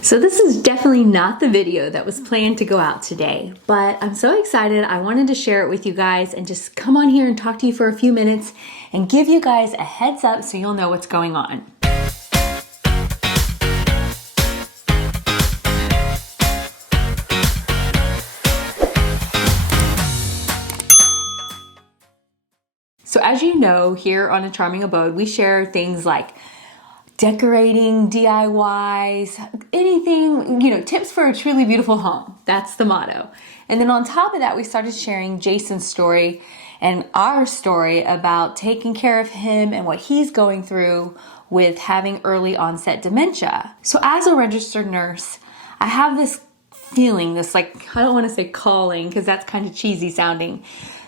So this is definitely not the video that was planned to go out today, but I'm so excited. I wanted to share it with you guys and just come on here and talk to you for a few minutes and give you guys a heads up so you'll know what's going on. So as you know, here on A Charming Abode, we share things like decorating, DIYs, anything, tips for a truly beautiful home. That's the motto. And then on top of that, we started sharing Jason's story and our story about taking care of him and what he's going through with having early onset dementia. So as a registered nurse, I have this feeling, I don't want to say calling because that's kind of cheesy sounding,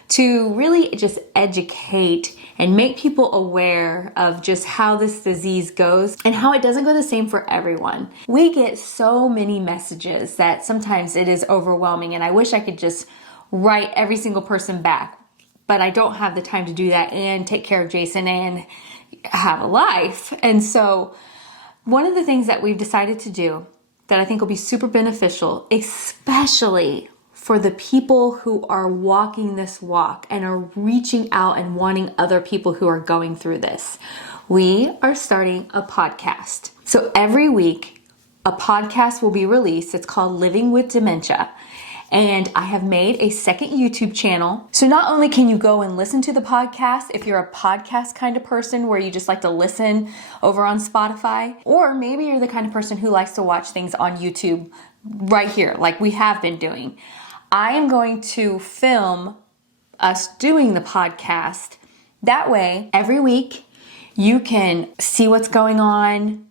to really just educate and make people aware of just how this disease goes and how it doesn't go the same for everyone. We get so many messages that sometimes it is overwhelming, and I wish I could just write every single person back, but I don't have the time to do that and take care of Jason and have a life. And so one of the things that we've decided to do that I think will be super beneficial, especially for the people who are walking this walk and are reaching out and wanting other people who are going through this. We are starting a podcast. So every week, a podcast will be released. It's called Living with Dementia. And I have made a second YouTube channel. So not only can you go and listen to the podcast if you're a podcast kind of person where you just like to listen over on Spotify, or maybe you're the kind of person who likes to watch things on YouTube right here, like we have been doing. I am going to film us doing the podcast. That way, every week, you can see what's going on,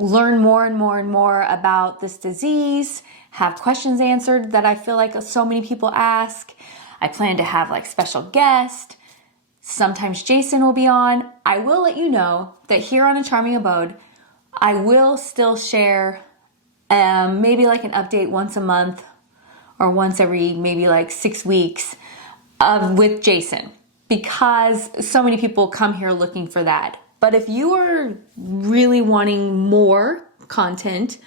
learn more and more and more about this disease, have questions answered that I feel like so many people ask. I plan to have special guests. Sometimes Jason will be on. I will let you know that here on A Charming Abode, I will still share maybe an update once a month, or once every maybe 6 weeks with Jason, because so many people come here looking for that. But if you are really wanting more content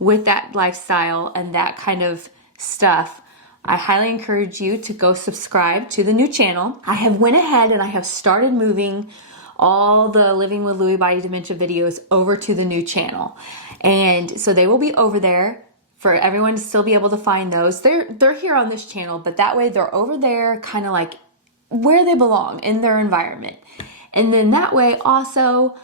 with that lifestyle and that kind of stuff, I highly encourage you to go subscribe to the new channel. I have went ahead and I have started moving all the Living with Lewy Body Dementia videos over to the new channel. And so they will be over there for everyone to still be able to find those. They're here on this channel, but that way they're over there kind of like where they belong in their environment. And then that way also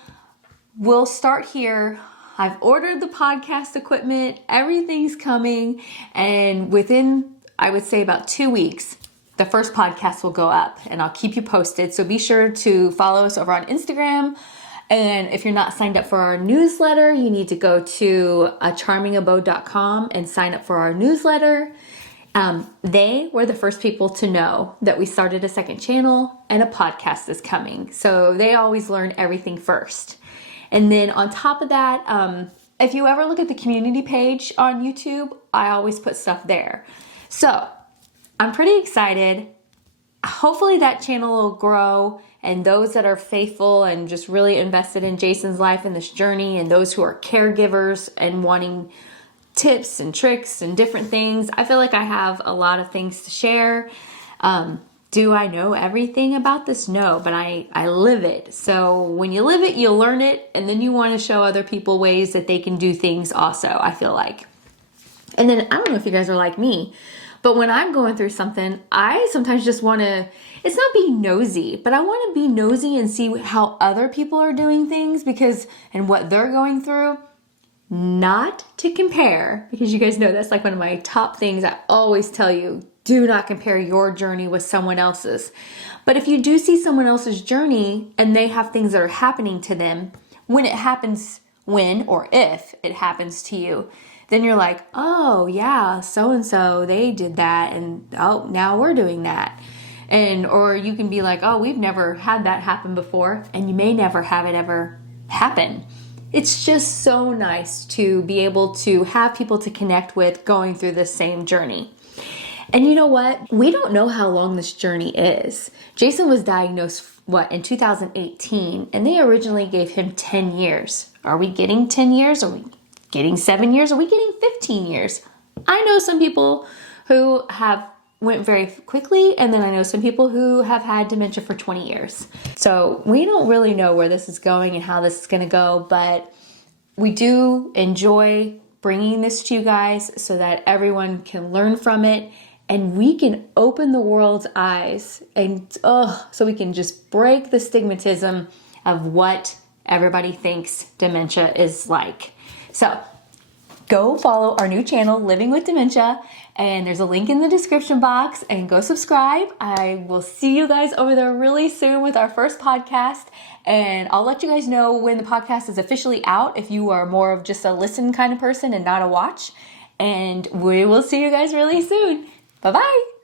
we'll start here. I've ordered the podcast equipment, everything's coming, and within, I would say about 2 weeks, the first podcast will go up and I'll keep you posted. So be sure to follow us over on Instagram. And if you're not signed up for our newsletter, you need to go to acharmingabode.com and sign up for our newsletter. They were the first people to know that we started a second channel and a podcast is coming. So they always learn everything first. And then on top of that, if you ever look at the community page on YouTube, I always put stuff there. So I'm pretty excited. Hopefully that channel will grow, and those that are faithful and just really invested in Jason's life and this journey, and those who are caregivers and wanting tips and tricks and different things. I feel like I have a lot of things to share. Do I know everything about this? No, but I live it. So when you live it, you learn it, and then you want to show other people ways that they can do things also, I feel like. And then I don't know if you guys are like me, but when I'm going through something, I sometimes just want to, it's not being nosy, but I want to be nosy and see how other people are doing things and what they're going through. Not to compare, because you guys know that's one of my top things I always tell you. Do not compare your journey with someone else's. But if you do see someone else's journey and they have things that are happening to them, when or if it happens to you, then you're like, oh yeah, so-and-so, they did that, and oh, now we're doing that. Or you can be like, oh, we've never had that happen before, and you may never have it ever happen. It's just so nice to be able to have people to connect with going through the same journey. And you know what? We don't know how long this journey is. Jason was diagnosed, in 2018, and they originally gave him 10 years. Are we getting 10 years? Are we getting 7 years? Are we getting 15 years? I know some people who have went very quickly, and then I know some people who have had dementia for 20 years. So we don't really know where this is going and how this is going to go, but we do enjoy bringing this to you guys so that everyone can learn from it and we can open the world's eyes, and so we can just break the stigmatism of what everybody thinks dementia is like. So go follow our new channel, Living with Dementia, and there's a link in the description box, and go subscribe. I will see you guys over there really soon with our first podcast, and I'll let you guys know when the podcast is officially out if you are more of just a listen kind of person and not a watch, and we will see you guys really soon. Bye-bye.